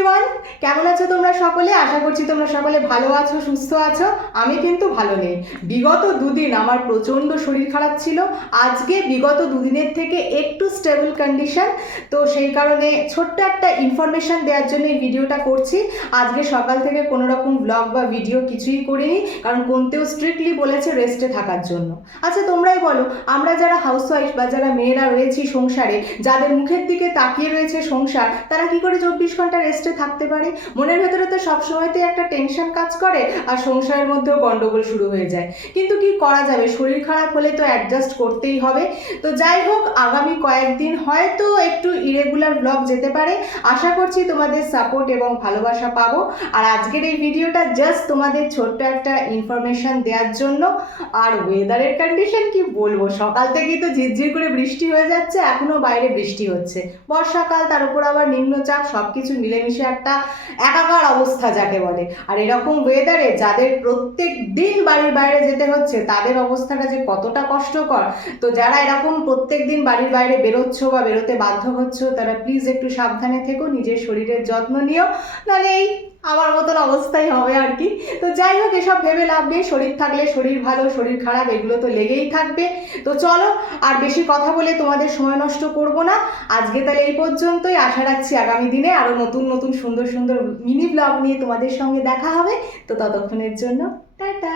Everyone, কেমন আছো তোমরা সকলে? আশা করছি তোমরা সকলে ভালো আছো, সুস্থ আছো। আমি কিন্তু ভালো নেই। বিগত দুদিন আমার প্রচণ্ড শরীর খারাপ ছিল। আজকে বিগত দুদিনের থেকে একটু স্টেবল কন্ডিশন। তো সেই কারণে ছোট্ট একটা ইনফরমেশান দেওয়ার জন্য এই ভিডিওটা করছি। আজকে সকাল থেকে কোনো রকম ব্লগ বা ভিডিও কিছুই করিনি, কারণ কোনতেও স্ট্রিক্টলি বলেছে রেস্টে থাকার জন্য। আচ্ছা তোমরাই বলো, আমরা যারা হাউসওয়াইফ বা যারা মেয়েরা রয়েছি সংসারে, যাদের মুখের দিকে তাকিয়ে রয়েছে সংসার, তারা কি করে 24 ঘন্টা রেস্টে থাকতে পারে? মনের ভেতরে তো সবসময়তেই একটা টেনশন কাজ করে, আর সংসারের মধ্যেও গন্ডগোল শুরু হয়ে যায়। কিন্তু কি করা যাবে, শরীর খারাপ হলে তো অ্যাডজাস্ট করতেই হবে। তো যাই হোক, আগামী কয়েকদিন হয়তো একটু ইরেগুলার ব্লগ যেতে পারে। আশা করছি তোমাদের সাপোর্ট এবং ভালোবাসা পাবো। আর আজকের এই ভিডিওটা জাস্ট তোমাদের ছোট্ট একটা ইনফরমেশন দেওয়ার জন্য। আর ওয়েদারের কন্ডিশন কি বলবো, সকাল থেকেই তো ঝিরঝির করে বৃষ্টি হয়ে যাচ্ছে, এখনো বাইরে বৃষ্টি হচ্ছে। বর্ষাকাল, তার উপর আবার নিম্নচাপ, সবকিছু মিলেমিশে একটা একাকার অবস্থা যাকে বলে। আর এরকম ওয়েদারে যাদের প্রত্যেক দিন বাড়ির বাইরে যেতে হচ্ছে, তাদের অবস্থাটা যে কতটা কষ্টকর। তো যারা এরকম প্রত্যেক দিন বাড়ির বাইরে বেরোচ্ছ বা বেরোতে বাধ্য হচ্ছ, তারা প্লিজ একটু সাবধানে থেকো, নিজের শরীরের যত্ন নিও, নাহলে এই আমার মতন অবস্থাই হবে আর কি। তো যাই হোক, এসব ভেবে লাভ নেই। শরীর থাকলে শরীর ভালো, শরীর খারাপ এগুলো তো লেগেই থাকবে। তো চলো, আর বেশি কথা বলে তোমাদের সময় নষ্ট করব না। আজকে তাহলে এই পর্যন্তই। আশা রাখছি আগামী দিনে আরও নতুন নতুন সুন্দর সুন্দর মিনি ব্লগ নিয়ে তোমাদের সঙ্গে দেখা হবে। তো ততক্ষণের জন্য টাটা।